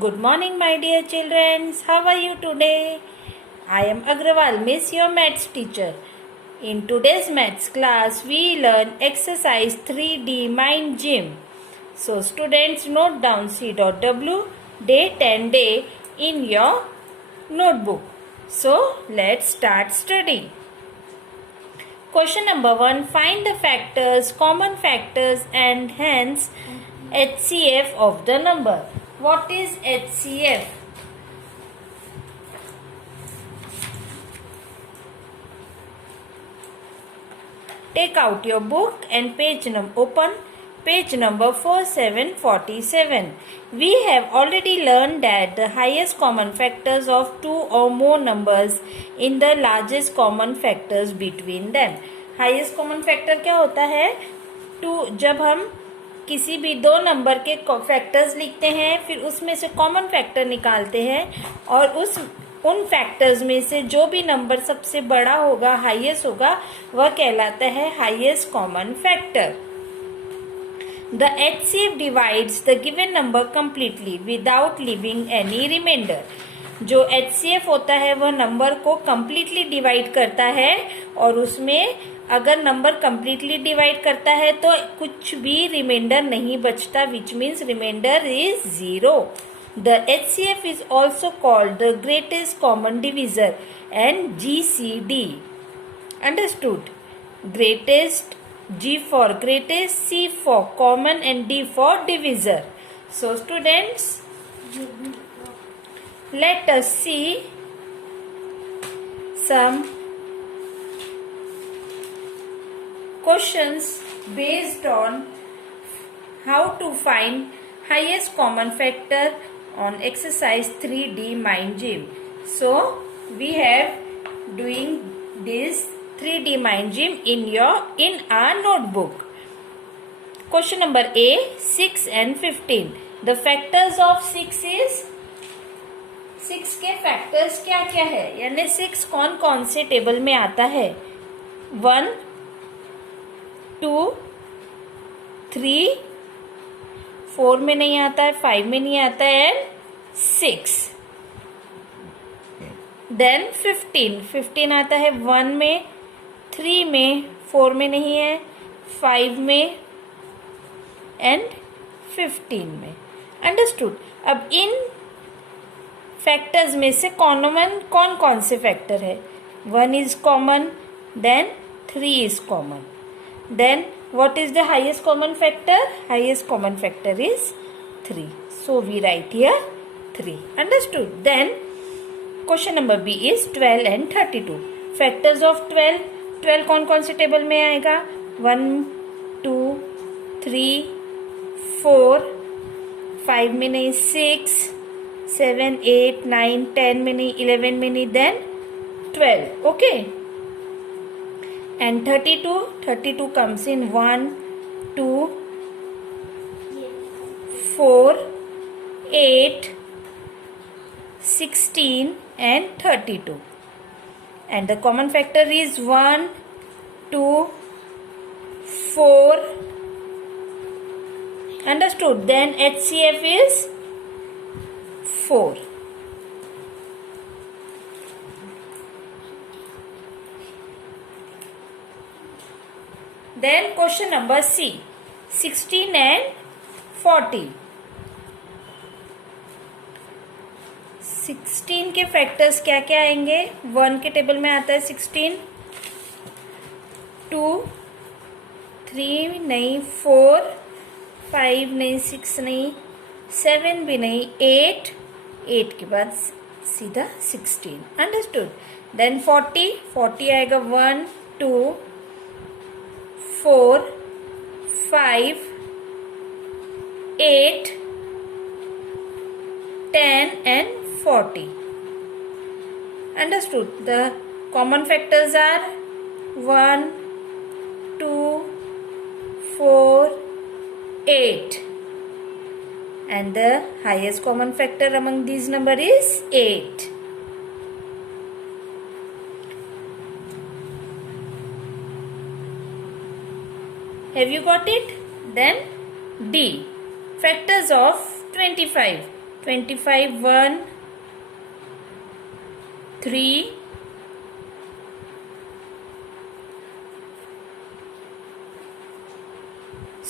Good morning, my dear children. How are you today? I am Agrawal, Miss your maths teacher. In today's maths class, we learn exercise 3D mind gym. So, students, note down C.W. day 10 day in your notebook. So, let's start studying. Question number 1. Find the factors, common factors and hence HCF of the number. What is HCF? Take out your book and open page number 4747. We have already learned that the highest common factors of two or more numbers in the largest common factors between them. Highest common factor क्या होता है? To, जब हम किसी भी दो number के factors लिखते हैं फिर उसमें से कॉमन फैक्टर निकालते हैं और उन फैक्टर्स में से जो भी नंबर सबसे बड़ा होगा, हाईएस्ट होगा, वह कहलाता है highest common factor. The HCF divides the given number completely without leaving any remainder. जो HCF होता है वह नंबर को कंप्लीटली डिवाइड करता है और उसमें अगर नंबर कंप्लीटली डिवाइड करता है तो कुछ भी रिमाइंडर नहीं बचता, which means remainder is 0. The HCF is also called the greatest common divisor and GCD. Understood? Greatest, G for greatest, C for common and D for divisor. So students, let us see some questions based on how to find highest common factor on exercise 3D mind gym. So we have doing this 3D mind gym in our notebook. Question number A, 6 and 15. The factors of 6 is 6 के factors क्या क्या है, यानी 6 कौन कौन से table में आता है? 1, 2, 3, 4 में नहीं आता है, 5 में नहीं आता है, 6. देन 15 आता है 1 में, 3 में, 4 में नहीं है, 5 में एंड 15 में. अंडरस्टूड? अब इन फैक्टर्स में से कौन कौन से फैक्टर है? 1 is common, then 3 is common, then what is the highest common factor? Highest common factor is 3. So we write here 3. Understood? Then question number B is 12 and 32. Factors of 12. 12 कौन कौन से table में आएगा? 1, 2, 3, 4, 5 में नहीं, 6, 7, 8, 9, 10 में नहीं, 11 में नहीं, then 12. Okay? And 32 comes in 1, 2, 4, 8, 16 and 32. And the common factor is 1, 2, 4. Understood? Then HCF is 4. Then question number C, 16 and 40. 16 के फैक्टर्स क्या क्या आएंगे? 1 के टेबल में आता है 16, 2, 3 नहीं, 4, 5 नहीं, 6 नहीं, 7 भी नहीं, 8 के बाद सीधा 16. अंडरस्टूड? देन 40 आएगा 1, 2, 4, 5, 8, 10 and 40. Understood? The common factors are 1, 2, 4, 8. And the highest common factor among these number is 8. Have you got it? Then D. Factors of 25. 25 1 3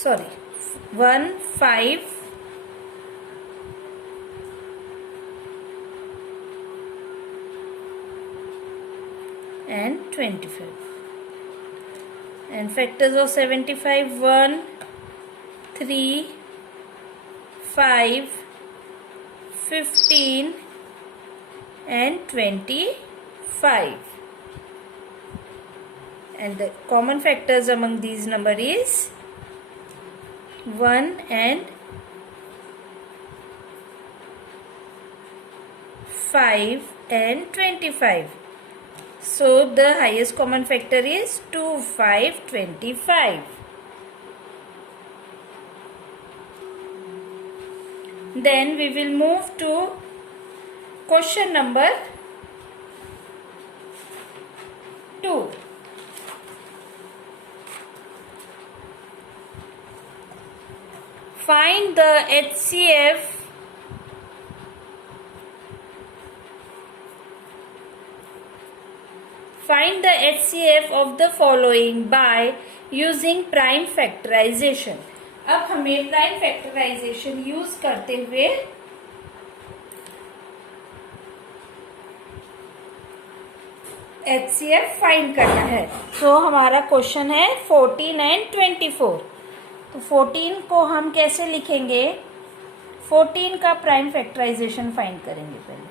sorry 1 5 and 25. And factors of 75 1 3 5 15 and 25. And the common factors among these number is 1 and 5 and 25. So the highest common factor is 2 5 25. Then we will move to question number 2. Find the HCF of the following by using prime factorization. अब हमें prime factorisation use करते हुए HCF find करना है. तो हमारा question है 14 and 24. तो 14 को हम कैसे लिखेंगे? 14 का प्राइम फैक्टराइजेशन फाइंड करेंगे. पहले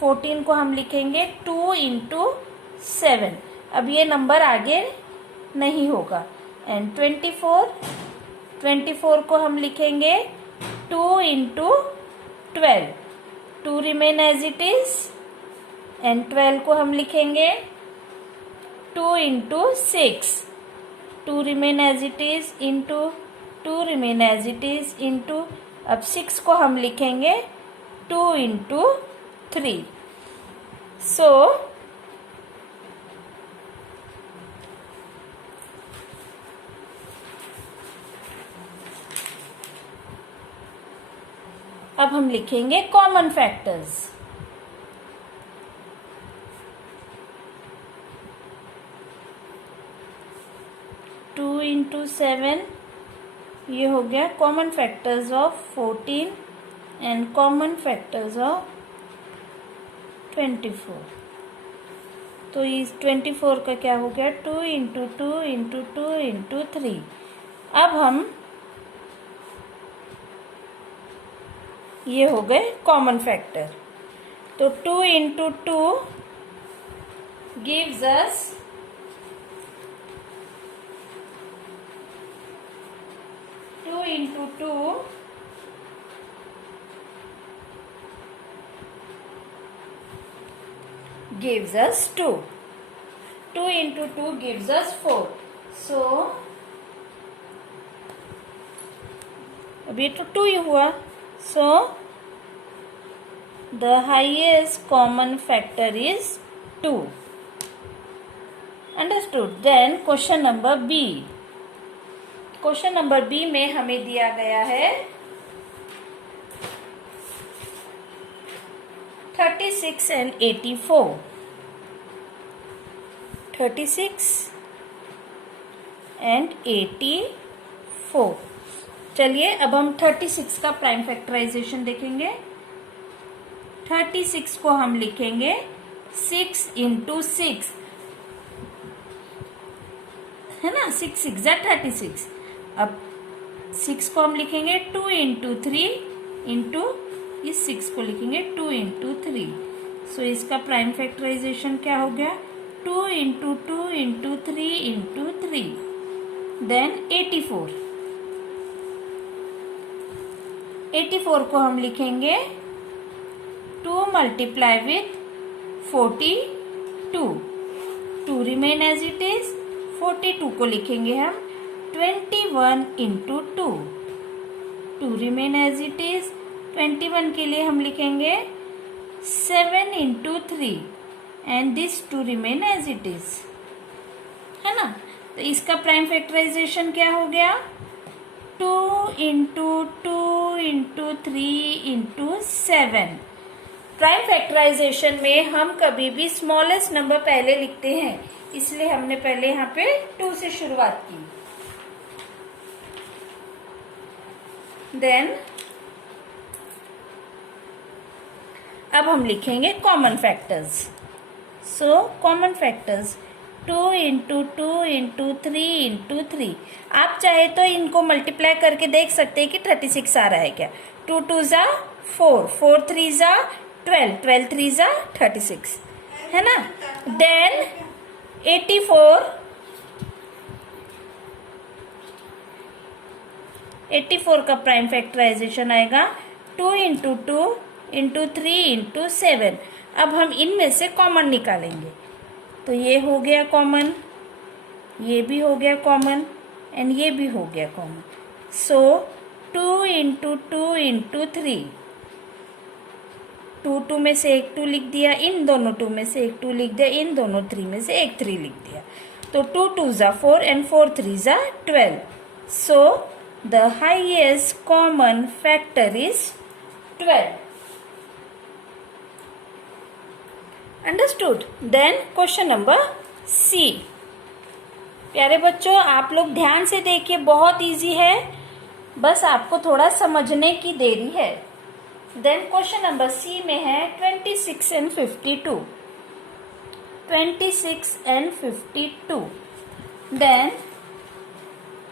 14 को हम लिखेंगे 2 इंटू 7. अब ये नंबर आगे नहीं होगा. एंड 24 को हम लिखेंगे 2 into 12. 2 remain as it is. And 12 को हम लिखेंगे 2 into 6. 2 remain as it is into 2 remain as it is into. अब 6 को हम लिखेंगे 2 इंटू 3. सो अब हम लिखेंगे कॉमन फैक्टर्स. 2 इंटू 7 ये हो गया common factors of 14 and common factors of 24. तो इस 24 का क्या हो गया? 2 इंटू 2 इंटू 2 इंटू 3. अब हम ये हो गए कॉमन फैक्टर. तो 2 into 2 gives us 2 into 2 gives us 2. 2 into 2 gives us 4. So अभी तो 2 ही हुआ. So the highest common factor is 2. Understood? Then question number B. Question number B में हमें दिया गया है 36 and 84. 36 and 84. चलिए अब हम 36 का प्राइम फैक्टराइजेशन देखेंगे. 36 को हम लिखेंगे 6 इंटू 6 है ना. 6 6 36. अब 6 को हम लिखेंगे 2 इंटू 3 इंटू इस 6 को लिखेंगे 2 इंटू 3. सो इसका प्राइम फैक्टराइजेशन क्या हो गया? 2 इंटू 2 इंटू 3 इंटू 3. देन 84. 84 को हम लिखेंगे 2 multiply with 42. 2 remain as it is. 42 को लिखेंगे हम 21 into 2. 2 remain as it is. 21 के लिए हम लिखेंगे 7 into 3 and this 2 remain as it is है ना. तो इसका प्राइम फैक्टराइजेशन क्या हो गया? 2 into 2 into 3 into 7। Prime factorization में हम कभी भी स्मॉलेस्ट नंबर पहले लिखते हैं, इसलिए हमने पहले यहाँ पे 2 से शुरुआत की। देन अब हम लिखेंगे कॉमन फैक्टर्स। सो common factors 2 into 2 into 3 into 3। आप चाहे तो इनको मल्टीप्लाई करके देख सकते हैं कि 36 आ रहा है क्या। 2 2 ज़ा 4, 4 3 ज़ा 12, 12 3 ज़ा 36, है ना। देन 84 का प्राइम फैक्टराइजेशन आएगा 2 इंटू 2 इंटू 3 इंटू 7। अब हम इनमें से कॉमन निकालेंगे, तो ये हो गया कॉमन, ये भी हो गया कॉमन एंड ये भी हो गया कॉमन। सो 2 इंटू 2 इंटू 3, 2 में से एक 2 लिख दिया, इन दोनों 2 में से एक 2 लिख दिया, इन दोनों 3 में से एक 3 लिख दिया। तो 2 2 ज़ा 4 एंड 4 3 ज़ा 12। So the highest common factor is 12। Understood. Then question number C. प्यारे बच्चों, आप लोग ध्यान से देखिए, बहुत इजी है, बस आपको थोड़ा समझने की देरी है। देन क्वेश्चन नंबर सी में है 26 एंड 52। 26 एंड 52। देन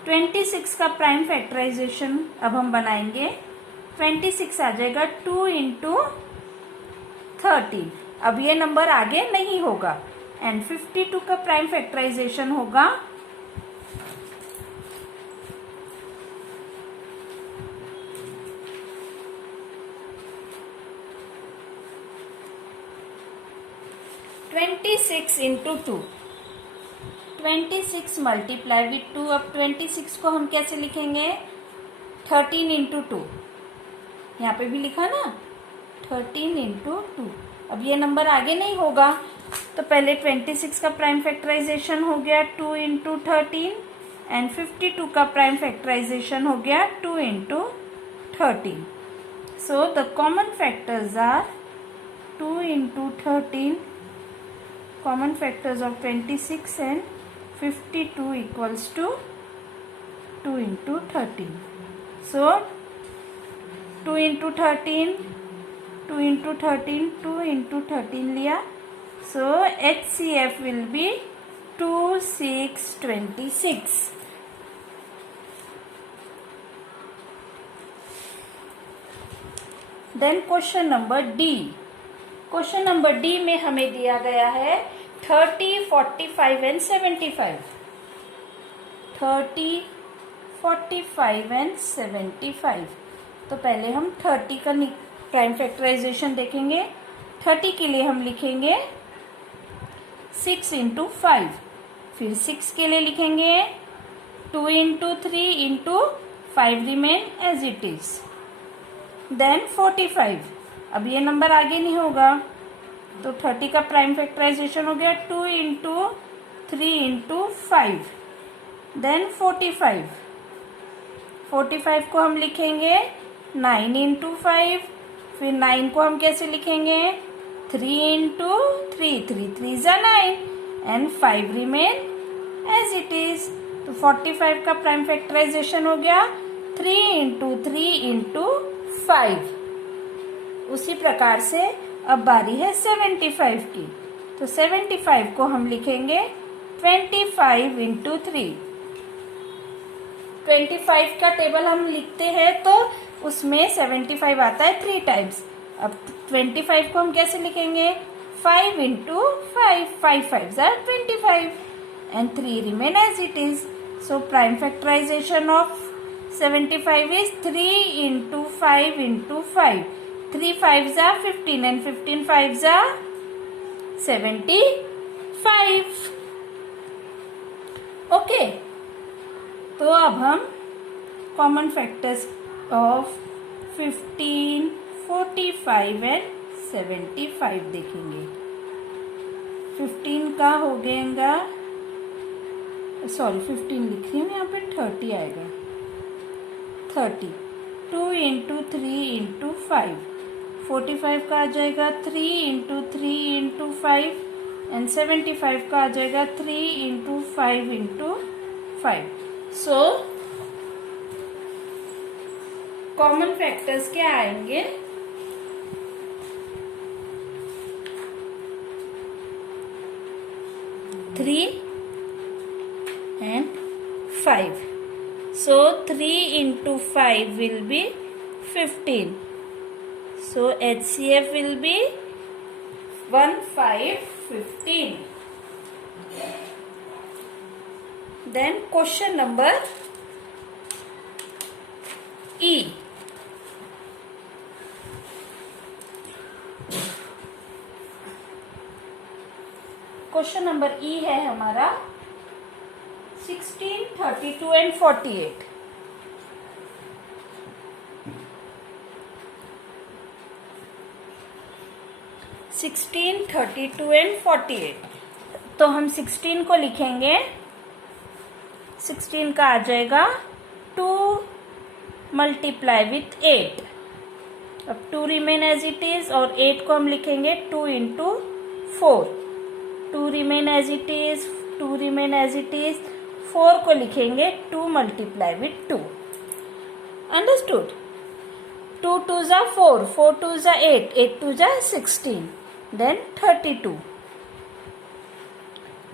26 का प्राइम फैक्टराइजेशन अब हम बनाएंगे। 26 आ जाएगा 2 इंटू 13। अब ये नंबर आगे नहीं होगा। एंड 52 का प्राइम फैक्टराइजेशन होगा 26 इंटू 2। 26 multiply with 2। अब 26 को हम कैसे लिखेंगे? 13 इंटू 2। यहाँ पे भी लिखा ना, 13 इंटू 2। अब ये नंबर आगे नहीं होगा, तो पहले 26 का प्राइम फैक्टराइजेशन हो गया 2 इंटू 13 एंड 52 का प्राइम फैक्टराइजेशन हो गया 2 into 13। So the common factors are 2 into 13, common factors of 26 and 52 equals to 2 into 13. So 2 into 13, 2 into 13, 2 into 13 लिया. So HCF will be 2 6 26. Then question number D. Question number D में हमें दिया गया है 30, 45 and 75। 30, 45 and 75। तो पहले हम 30 का प्राइम फैक्टराइजेशन देखेंगे। 30 के लिए हम लिखेंगे 6 इंटू 5। फिर 6 के लिए लिखेंगे 2 into 3 into 5 remain as it is. Then 45। अब ये नंबर आगे नहीं होगा, तो 30 का प्राइम फैक्टराइजेशन हो गया 2 इंटू 3 इंटू 5। देन 45। 45 को हम लिखेंगे 9 इंटू 5। फिर 9 को हम कैसे लिखेंगे? 3 इंटू 3, 3 3 ज़ा 9 and 5 remain as it is. तो 45 का प्राइम फैक्टराइजेशन हो गया 3 इंटू 3 इंटू 5। उसी प्रकार से अब बारी है 75 की। तो 75 को हम लिखेंगे 25 इंटू 3। 25 का टेबल हम लिखते हैं तो उसमें 75 आता है 3 टाइम्स। अब 25 को हम कैसे लिखेंगे? 5 इंटू 5, 5 5 ज़ा 25 and 3 remain as it is. So prime factorization of 75 is 3 into 5 into 5। 3 5 ज़ा 15 एंड 15 5 ज़ा 75। ओके, तो अब हम कॉमन फैक्टर्स ऑफ 15, 45 एंड 75 देखेंगे। 15 का हो गएगा, सॉरी 15 लिख रही हूँ यहाँ पे, 30 आएगा। 30, 2 इंटू 3 इंटू 5, 45 का आ जाएगा 3 इंटू 3 इंटू 5 एंड 75 का आ जाएगा 3 into 5 into 5. So common factors क्या आएंगे? 3 and 5. So 3 into 5 will be 15. So HCF will be 1, 5, 15. Then question number E. Question number ई है हमारा 16, 32 एंड 48. Sixteen 32 and 48. तो हम 16 को लिखेंगे. 16 का आ जाएगा 2 मल्टीप्लाई विथ 8. अब 2 रिमेन एज इट इज और 8 को हम लिखेंगे 2 into 4. 2 remain as it is, 2 remain as it is. 4 को लिखेंगे 2 मल्टीप्लाई विथ 2. अंडरस्टूड? 2 2 जा 4, 4 2 जा 8, 8 2 जा 16. देन 32.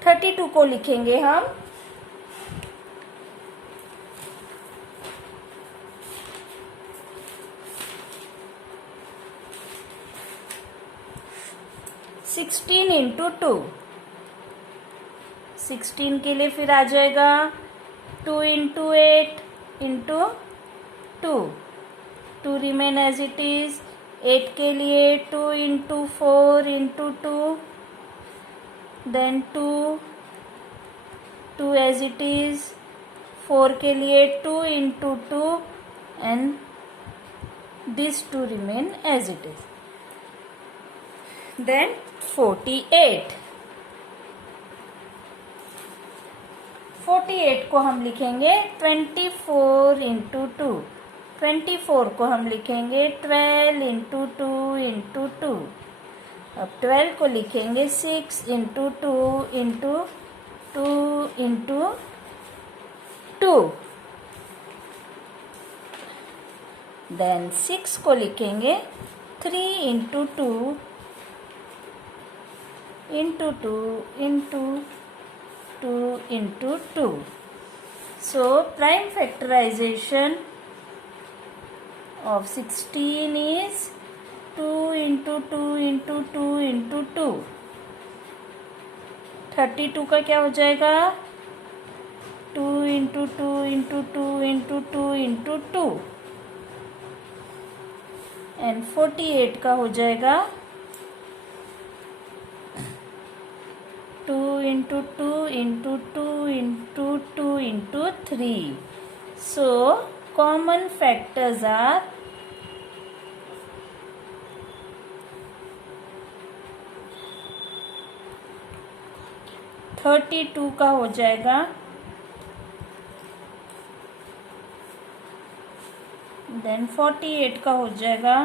32 को लिखेंगे हम 16 इंटू 2. 16 के लिए फिर आ जाएगा 2 into 8 into 2. 2 remain as it is. 8 के लिए 2 into 4 into 2. Then 2 2 as it is. 4 के लिए 2 into 2 and this 2 remain as it is. Then 48. 48 को हम लिखेंगे 24 इंटू 2. 24 को हम लिखेंगे 12 इंटू 2 इंटू 2. अब 12 को लिखेंगे 6 इंटू 2 इंटू 2 इंटू 2. देन 6 को लिखेंगे 3 into 2 into 2 into 2 into 2. So prime factorization of 16 is 2 into 2 into 2 into 2. 32 का क्या हो जाएगा 2 into 2 into 2 into 2 into 2. and 48 का हो जाएगा 2 into 2 into 2 into 2 into 3. So common factors are 32 का हो जाएगा देन 48 का हो जाएगा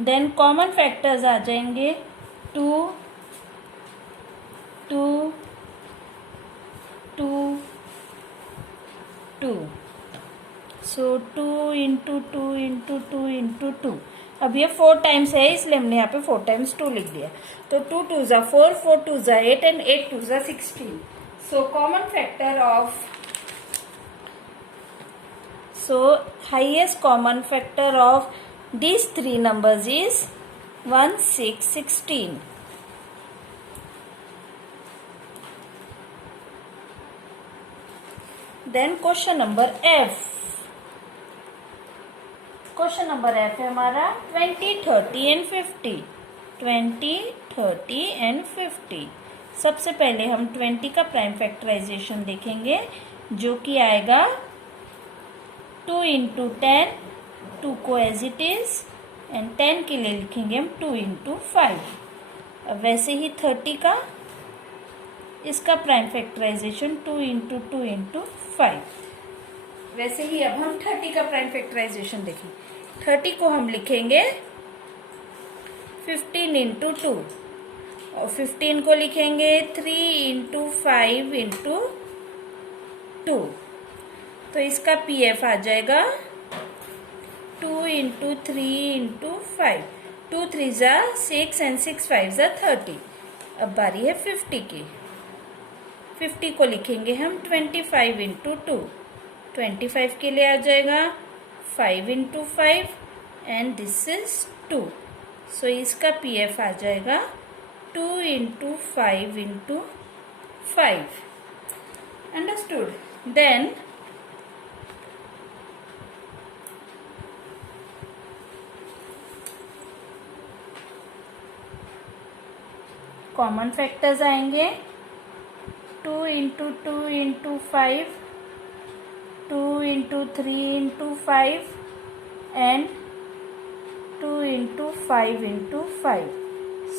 देन कॉमन फैक्टर्स आ जाएंगे 2 2 2 2. सो 2 इंटू 2 इंटू 2 इंटू 2. अब ये 4 टाइम्स है इसलिए हमने यहाँ पे 4 टाइम्स 2 लिख दिया. तो 2 2 जा 4, 4 2 जा 8 एंड 8 2 जा 16. सो common factor of highest common factor of these three numbers is 1, 6, 16. Then question number F. Question number F है हमारा 20, 30 एंड 50. 20, 30 एंड 50. सबसे पहले हम 20 का प्राइम फैक्टराइजेशन देखेंगे जो कि आएगा 2 इंटू 10. 2 को एज इट इज. एंड 10 के लिए लिखेंगे हम 2 इंटू 5। अब वैसे ही 30 का, इसका प्राइम फैक्टराइजेशन 2 इंटू 2 इंटू 5। वैसे ही अब हम 30 का प्राइम फैक्टराइजेशन देखें। 30 को हम लिखेंगे 15 इंटू 2 और 15 को लिखेंगे 3 इंटू 5 इंटू 2। तो इसका पीएफ आ जाएगा 2 इंटू 3 इंटू 5। 2 3 जा 6 एंड 6 5 जा 30। अब बारी है 50 की। 50 को लिखेंगे हम 25 इंटू 2। 25 के लिए आ जाएगा 5 into 5 and this is 2। So इसका पीएफ आ जाएगा 2 into 5 into 5। Understood? Then common factors आएंगे 2 into 2 into 5, 2 into 3 into 5 and 2 into 5 into 5।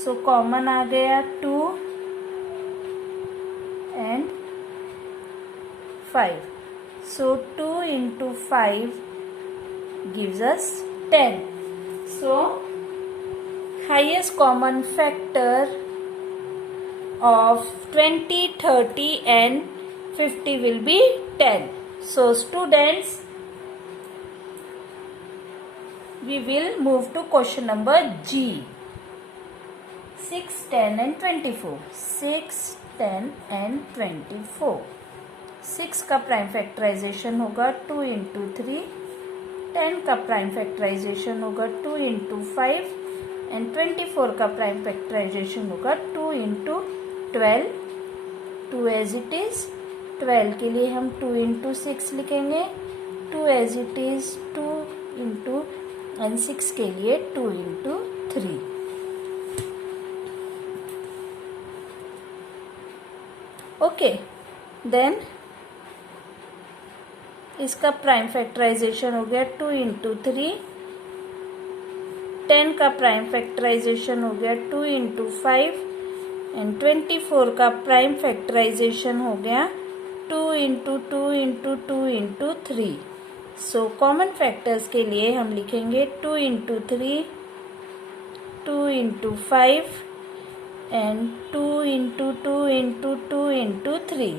So common आ गया 2 and 5। So 2 into 5 gives us 10. So highest common factor of 20, 30 and 50 will be 10. So students, we will move to question number G. 6, 10 and 24. 6, 10 and 24. 6 का prime factorisation होगा 2 into 3। 10 का prime factorisation होगा 2 into 5 and 24 का prime factorisation होगा 2 into 12। 2 as it is. 12 के लिए हम 2 into 6 लिखेंगे। 2 as it is 2 into and 6 के लिए 2 इंटू 3। ओके, देन इसका प्राइम फैक्टराइजेशन हो गया 2 इंटू 3। 10 का प्राइम फैक्टराइजेशन हो गया 2 इंटू 5 एंड 24 का प्राइम फैक्टराइजेशन हो गया 2 into 2 into 2 into 3। So common factors के लिए हम लिखेंगे 2 into 3, 2 into 5 and 2 into 2 into 2 into 3।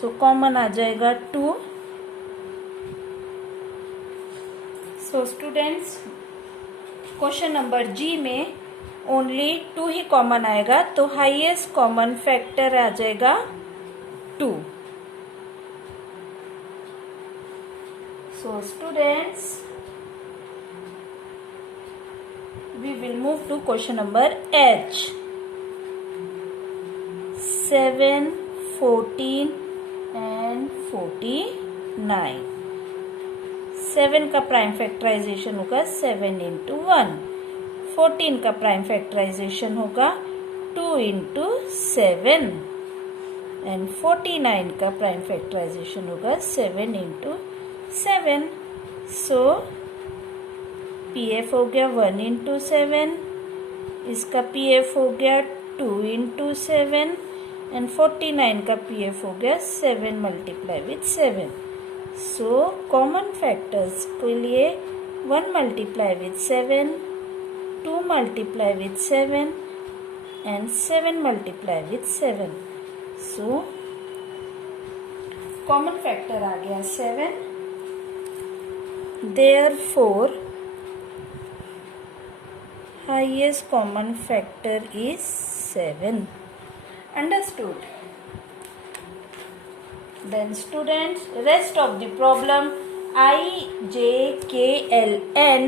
So common आ जाएगा 2। So students, question number G में ओनली 2 ही कॉमन आएगा, तो हाईएस्ट कॉमन फैक्टर आ जाएगा 2। So students, we will move to question number H. 7, 14 and 49. 7 का प्राइम फैक्टराइजेशन होगा 7 इंटू 1। 14 का prime factorisation होगा 2 इंटू 7 एंड 49 का प्राइम फैक्टराइजेशन होगा 7 इंटू 7। सो पीएफ हो गया 1 इंटू 7, इसका पीएफ हो गया 2 इंटू 7 एंड 49 का पीएफ हो गया 7 multiply with 7। So common factors के लिए 1 multiply with 7, 2 multiply with 7 and 7 multiply with 7। So common factor आ गया 7। Therefore, highest common factor is 7. Understood? Then students, rest of the problem I, J, K, L, N.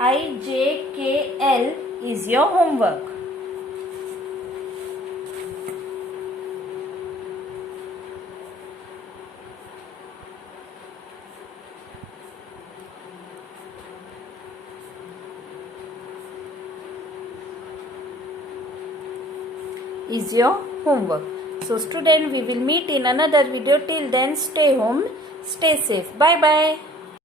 I, J, K, L is your homework. Is your homework. So student, we will meet in another video. Till then, stay home, stay safe. Bye bye.